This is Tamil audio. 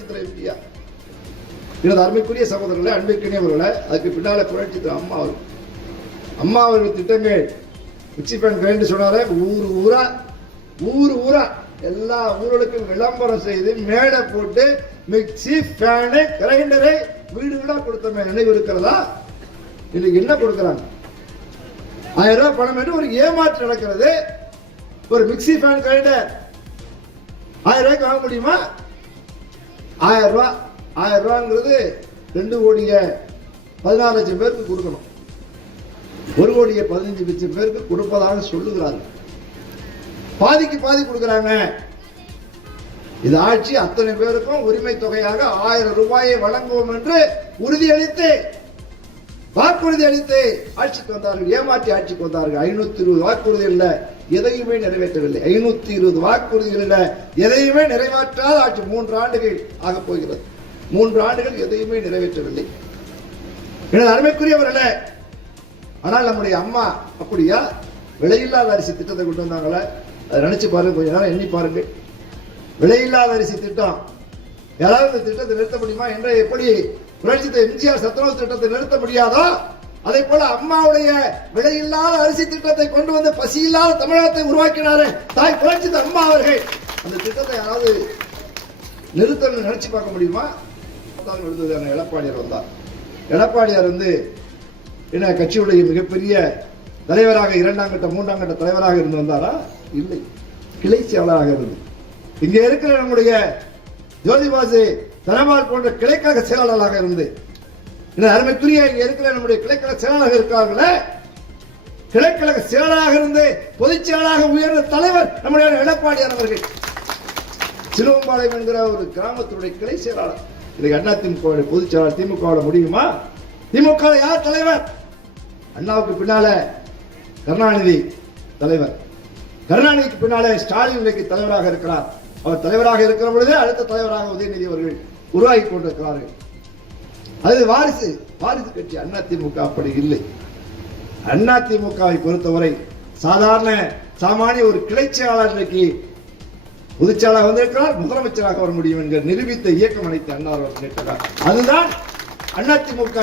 புரட்சி தலைவர் எம்ஜிஆர். எனது அருமைக்குரிய சகோதரர்களே, அன்பிற்கினியவர்களே, அதுக்கு பின்னால புரட்சி தலைவர் அம்மா அவர்கள் திட்டங்கள் மிக்சி ஃபேன் கிரைண்டர் சொன்னாரே, ஊர் ஊரா எல்லா ஊர்களுக்கும் விளம்பரம் செய்து மேடை போட்டு மிக்சி ஃபேனு கிரைண்டரை வீடு வீடா கொடுத்தோமே, நினைவு இருக்கிறதா? இன்னைக்கு என்ன கொடுக்குறாங்க? 1000 ரூபாய் பணம் என்று ஒரு ஏமாற்று நடக்கிறது. ஒரு மிக்சி ஃபேன் கிரைண்டர் 1000 ரூபாய்க்கு வாங்க முடியுமா? 1000 ரூபாங்கிறது 2,14,00,000 பேருக்கு கொடுக்கணும். 1,15,00,000 பேருக்கு கொடுப்பதாக சொல்லுகிறார்கள். பாதிக்கு பாதி கொடுக்கிறாங்க. இது ஆட்சி அத்தனை பேருக்கும் உரிமை தொகையாக 1000 ரூபாயை வழங்குவோம் என்று உறுதியளித்து வாக்குறுதி அளித்து ஆட்சிக்கு வந்தார்கள். ஏமாற்றி ஆட்சிக்கு வந்தார்கள். 520 வாக்குறுதிகள் எதையுமே நிறைவேற்றவில்லை. 520 வாக்குறுதிகள் எதையுமே நிறைவேற்றாத ஆட்சி 3 ஆண்டுகள் ஆக போகிறது. 3 ஆண்டுகள் எதையுமே நிறைவேற்றவில்லை. எனது அருமைக்குரியவர்களே, ஆனால் நம்முடைய அம்மா அப்படியா விலையில்லாத அரிசி திட்டத்தை கொண்டு வந்தாங்களே, அதை நினைச்சு பாருங்க, கொஞ்ச நேரம் எண்ணி பாருங்க. விலையில்லாத அரிசி திட்டம், யாராவது இந்த திட்டத்தை நிறுத்த முடியுமா? என்ற எப்படி புரட்சி எம்ஜிஆர் சத்துணவு திட்டத்தை நிறுத்த முடியாதோ, அதே போல அம்மாவுடைய விலையில்லாத அரிசி திட்டத்தை கொண்டு வந்து பசியில்லாத தமிழகத்தை உருவாக்கினாரே தாய் புரட்சி அம்மா அவர்கள், அந்த திட்டத்தை யாராவது நிறுத்த நினைச்சு பார்க்க முடியுமா? எடப்பாடியார் வந்தார். எடப்பாடியார் வந்து என்ன கட்சியுடைய மிகப்பெரிய தலைவராக 2ஆம் கட்ட 3ஆம் கட்ட தலைவராக இருந்து வந்தாரா? இல்லை, கிளை செயலராக இருந்து. இங்க இருக்கிற நம்முடைய ஜோதிபாசு தனபால் போன்ற கிளைக்கழக செயலாளராக இருந்து, அருமைக்குரிய இங்க இருக்கிற நம்முடைய கிளைக்கழக செயலாளராக இருக்கிறார்களே, கிளைக்கழக செயலாளராக இருந்து பொதுச் செயலாளராக உயர்ந்த தலைவர் நம்முடைய எடப்பாடியார் அவர்கள். சிலுவம்பாளையம் என்கிற ஒரு கிராமத்துடைய கிளை செயலாளர். இதுக்கு அண்ணா திமுக பொதுச் செயலாளர் திமுக முடியுமா? திமுக யார் தலைவர்? அண்ணாவுக்கு பின்னால கருணாநிதி தலைவர். கருணாநிதிக்கு பின்னாலே ஸ்டாலின் இன்றைக்கு தலைவராக இருக்கிறார். அவர் தலைவராக இருக்கிற பொழுதே அடுத்த தலைவராக உதயநிதி அவர்கள் உருவாகி கொண்டிருக்கிறார்கள். அது வாரிசு கட்சி. அதிமுக அப்படி இல்லை. அதிமுகவை பொறுத்தவரை சாமானிய ஒரு கிளை செயலாளர் இன்றைக்கு பொதுச்செயலாளர் வந்திருக்கிறார், முதலமைச்சராக வர முடியும் என்கிற நிரூபித்த இயக்கம் அனைத்து அண்ணா அவர்கள். அதுதான் அதிமுக.